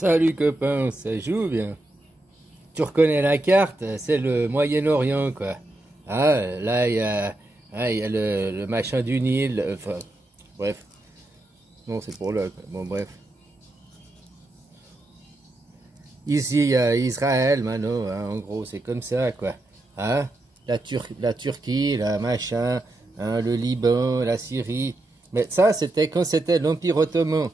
Salut copain, ça joue bien. Tu reconnais la carte, c'est le Moyen-Orient quoi. Ah, là il y a le machin du Nil, enfin bref. Non, c'est pour là quoi. Bon bref. Ici il y a Israël maintenant, hein, en gros c'est comme ça quoi. Hein? La Turquie, la machin, hein, le Liban, la Syrie. Mais ça c'était quand c'était l'Empire Ottoman.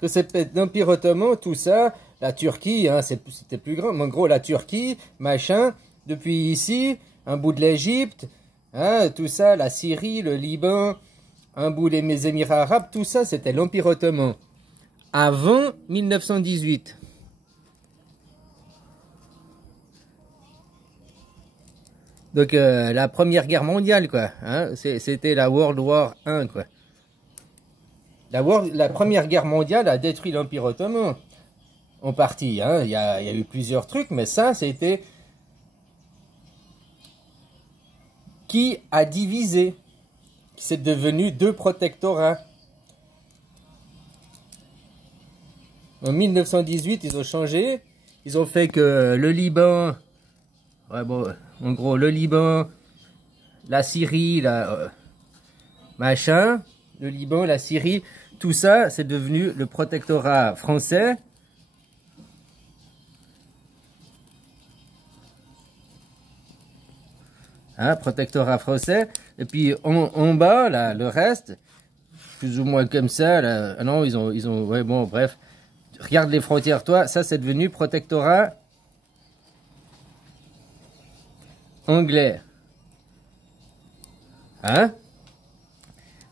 Que c'est l'Empire Ottoman, tout ça, la Turquie, hein, c'était plus grand. Mais en gros, la Turquie, machin, depuis ici, un bout de l'Égypte, hein, tout ça, la Syrie, le Liban, un bout des Émirats arabes, tout ça, c'était l'Empire Ottoman. Avant 1918. Donc, la Première Guerre mondiale, quoi. Hein, c'était la World War 1, quoi. La Première Guerre mondiale a détruit l'Empire Ottoman, en partie. Hein. Il y a eu plusieurs trucs, mais ça, c'était qui a divisé. C'est devenu deux protectorats. En 1918, ils ont changé. Ils ont fait que le Liban, ouais, bon, en gros, le Liban, la Syrie, machin, le Liban, la Syrie, tout ça, c'est devenu le protectorat français. Hein, protectorat français. Et puis en bas, là, le reste, plus ou moins comme ça. Là, ah non, ils ont, ouais, bon, bref. Regarde les frontières, toi. Ça, c'est devenu protectorat anglais. Hein?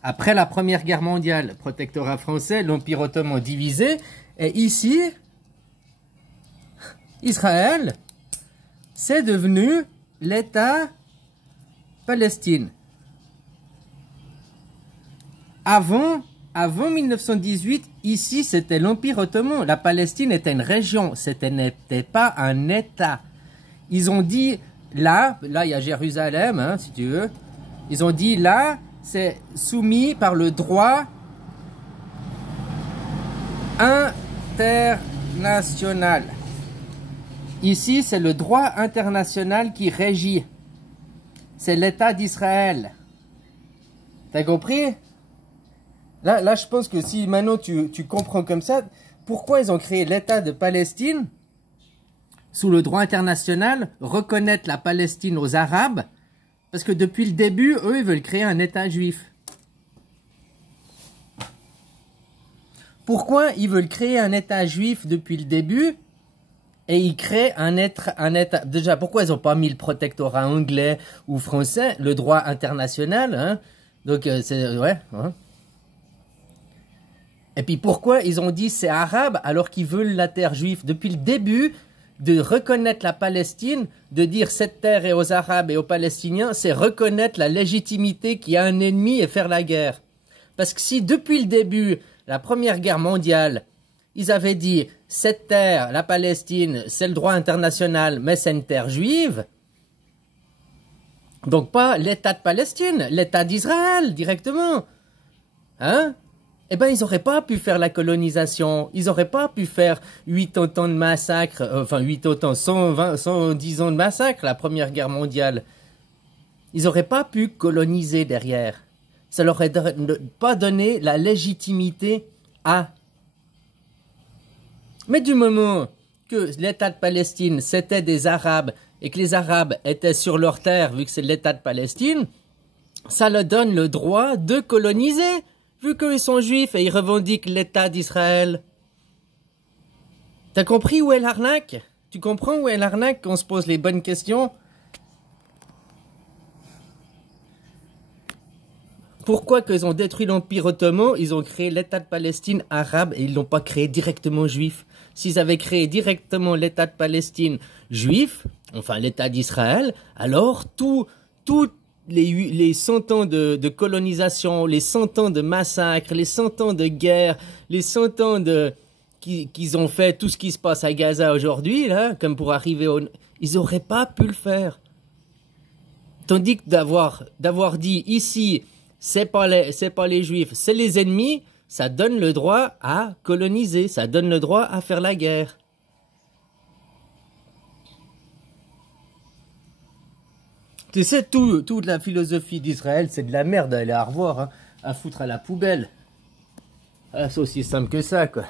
Après la Première Guerre mondiale, protectorat français, l'Empire Ottoman divisé, et ici, Israël, c'est devenu l'État Palestine. Avant 1918, ici, c'était l'Empire Ottoman. La Palestine était une région, n'était pas un État. Ils ont dit, là, il y a Jérusalem, hein, si tu veux. Ils ont dit, là, c'est soumis par le droit international. Ici, c'est le droit international qui régit. C'est l'État d'Israël. T'as compris? Là, je pense que si maintenant tu comprends comme ça, pourquoi ils ont créé l'État de Palestine sous le droit international, reconnaître la Palestine aux Arabes, parce que depuis le début, eux, ils veulent créer un État juif. Pourquoi ils veulent créer un État juif depuis le début et ils créent un État... Déjà, pourquoi ils n'ont pas mis le protectorat anglais ou français, le droit international, hein? Donc, c'est... Ouais, hein. Et puis, pourquoi ils ont dit c'est arabe alors qu'ils veulent la terre juive depuis le début, de reconnaître la Palestine, de dire cette terre est aux Arabes et aux Palestiniens, c'est reconnaître la légitimité qu'il y a un ennemi et faire la guerre. Parce que si depuis le début, la Première Guerre mondiale, ils avaient dit cette terre, la Palestine, c'est le droit international, mais c'est une terre juive, donc pas l'État de Palestine, l'État d'Israël directement, hein? Eh ben, ils n'auraient pas pu faire la colonisation. Ils n'auraient pas pu faire 80 ans de massacre, enfin 80 ans, 110 ans de massacre, la Première Guerre mondiale. Ils n'auraient pas pu coloniser derrière. Ça leur aurait pas donné la légitimité à. Mais du moment que l'État de Palestine, c'était des Arabes, et que les Arabes étaient sur leur terre, vu que c'est l'État de Palestine, ça leur donne le droit de coloniser. Vu qu'ils sont juifs et ils revendiquent l'État d'Israël. T'as compris où est l'arnaque? Tu comprends où est l'arnaque quand on se pose les bonnes questions? Pourquoi qu'ils ont détruit l'Empire Ottoman, ils ont créé l'État de Palestine arabe et ils l'ont pas créé directement juif? S'ils avaient créé directement l'État de Palestine juif, enfin l'État d'Israël, alors tout les 100 ans de colonisation, les 100 ans de massacres, les 100 ans de guerre, les 100 ans qu'ils ont fait tout ce qui se passe à Gaza aujourd'hui, là, comme pour arriver au... Ils n'auraient pas pu le faire. Tandis que d'avoir dit ici, c'est pas les juifs, c'est les ennemis, Ça donne le droit à coloniser, ça donne le droit à faire la guerre. Tu sais, toute la philosophie d'Israël, c'est de la merde, elle est à revoir, hein, à foutre à la poubelle. Ah, c'est aussi simple que ça, quoi.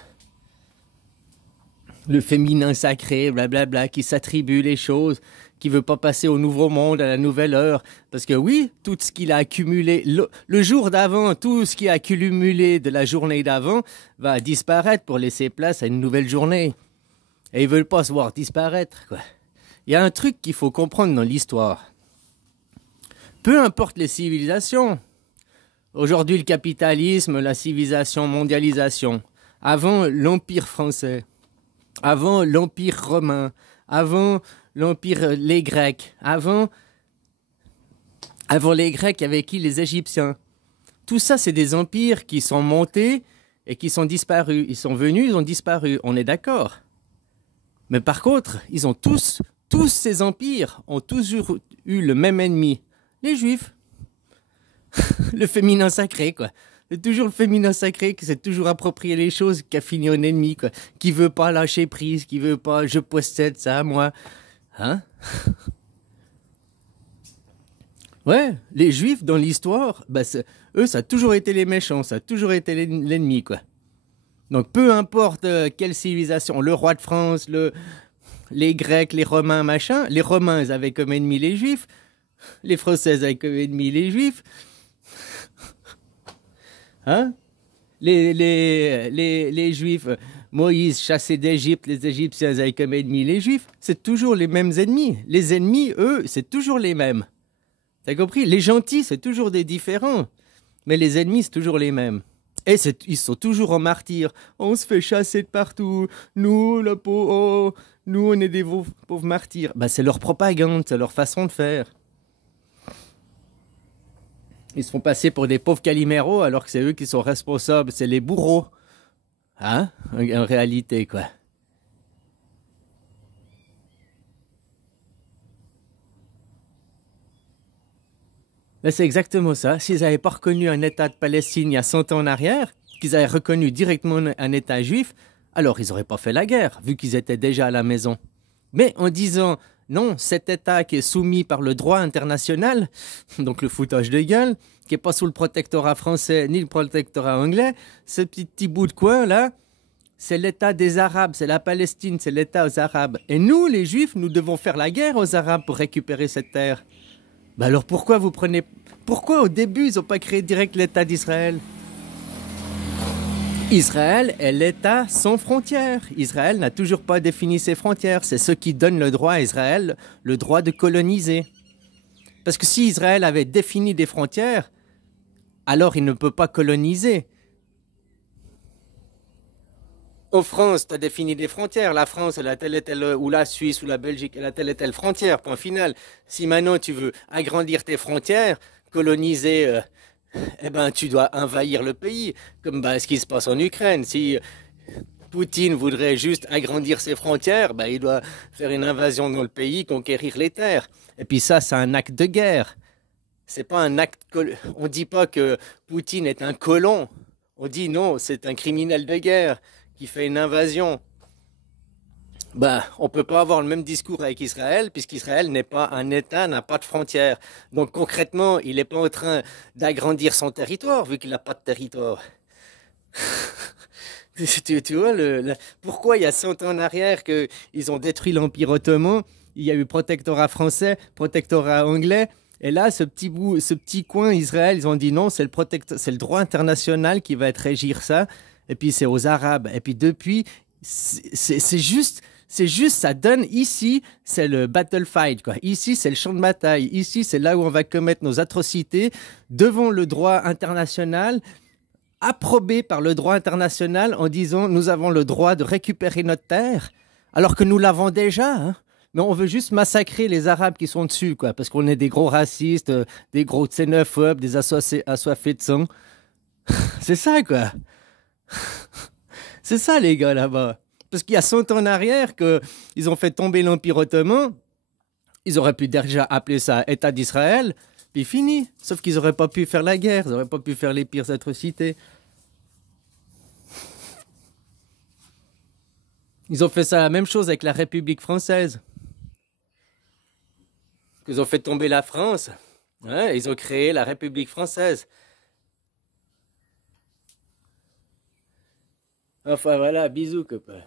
Le féminin sacré, blablabla, qui s'attribue les choses, qui veut pas passer au nouveau monde, à la nouvelle heure. Parce que oui, tout ce qu'il a accumulé, le jour d'avant, tout ce qui a accumulé de la journée d'avant va disparaître pour laisser place à une nouvelle journée. Et ils veulent pas se voir disparaître, quoi. Il y a un truc qu'il faut comprendre dans l'histoire. Peu importe les civilisations. Aujourd'hui, le capitalisme, la civilisation, mondialisation. Avant, l'Empire français. Avant, l'Empire romain. Avant, l'Empire, les Grecs. Avant les Grecs, avec qui les Égyptiens. Tout ça, c'est des empires qui sont montés et qui sont disparus. Ils sont venus, ils ont disparu. On est d'accord. Mais par contre, ils ont tous ces empires ont toujours eu le même ennemi. Les Juifs. Le féminin sacré, quoi. C'est toujours le féminin sacré qui s'est toujours approprié les choses, qui a fini en ennemi, quoi. Qui veut pas lâcher prise, qui veut pas, je possède ça, moi. Hein? Ouais, les Juifs, dans l'histoire, bah, eux, ça a toujours été les méchants, ça a toujours été l'ennemi, quoi. Donc, peu importe quelle civilisation, le roi de France, les Grecs, les Romains, machin, les Romains, ils avaient comme ennemi les Juifs, les Français avaient comme ennemi les Juifs, hein? Les Juifs, Moïse chassé d'Égypte, les Égyptiens avaient comme ennemis les Juifs, c'est toujours les mêmes ennemis. Les ennemis, eux, c'est toujours les mêmes. T'as compris? Les gentils, c'est toujours des différents, mais les ennemis, c'est toujours les mêmes. Et ils sont toujours en martyrs. On se fait chasser de partout. Nous, la pauvre, oh, nous, on est des pauvres martyrs. Bah, c'est leur propagande, c'est leur façon de faire. Ils se font passer pour des pauvres caliméros alors que c'est eux qui sont responsables, c'est les bourreaux. Hein? En réalité, quoi. Là, c'est exactement ça. S'ils n'avaient pas reconnu un État de Palestine il y a 100 ans en arrière, qu'ils avaient reconnu directement un État juif, alors ils n'auraient pas fait la guerre, vu qu'ils étaient déjà à la maison. Mais en disant, non, cet État qui est soumis par le droit international, donc le foutage de gueule, qui n'est pas sous le protectorat français ni le protectorat anglais, ce petit bout de coin là, c'est l'État des Arabes, c'est la Palestine, c'est l'État aux Arabes. Et nous, les Juifs, nous devons faire la guerre aux Arabes pour récupérer cette terre. Ben alors pourquoi au début ils n'ont pas créé direct l'État d'Israël? Israël est l'État sans frontières. Israël n'a toujours pas défini ses frontières. C'est ce qui donne le droit à Israël, le droit de coloniser. Parce que si Israël avait défini des frontières, alors il ne peut pas coloniser. En France, tu as défini des frontières. La France, elle a telle et telle, ou la Suisse, ou la Belgique, elle a telle et telle frontière, point final. Si maintenant tu veux agrandir tes frontières, coloniser, eh ben tu dois envahir le pays, comme ce qui se passe en Ukraine. Si Poutine voudrait juste agrandir ses frontières, il doit faire une invasion dans le pays, conquérir les terres. Et puis ça, c'est un acte de guerre. C'est pas un acte. On dit pas que Poutine est un colon. On dit non, c'est un criminel de guerre qui fait une invasion. On peut pas avoir le même discours avec Israël, puisqu'Israël n'est pas un État, n'a pas de frontières. Donc concrètement, il n'est pas en train d'agrandir son territoire, vu qu'il n'a pas de territoire. Tu vois, pourquoi il y a 100 ans en arrière qu'ils ont détruit l'Empire ottoman, il y a eu protectorat français, protectorat anglais, et là, ce petit coin Israël, ils ont dit non, c'est le droit international qui va régir ça, et puis c'est aux Arabes. Et puis depuis, c'est juste, ça donne ici, c'est le battlefield, quoi. Ici, c'est le champ de bataille. Ici, c'est là où on va commettre nos atrocités devant le droit international, approbé par le droit international en disant nous avons le droit de récupérer notre terre, alors que nous l'avons déjà, hein. Mais on veut juste massacrer les Arabes qui sont dessus, quoi, parce qu'on est des gros racistes, des gros xénophobes, des assoiffés de sang. C'est ça, quoi. C'est ça, les gars, là-bas. Parce qu'il y a 100 ans en arrière qu'ils ont fait tomber l'Empire ottoman, ils auraient pu déjà appeler ça État d'Israël, puis fini. Sauf qu'ils n'auraient pas pu faire la guerre, ils n'auraient pas pu faire les pires atrocités. Ils ont fait ça la même chose avec la République française. Ils ont fait tomber la France. Hein, ils ont créé la République française. Enfin voilà, bisous copain.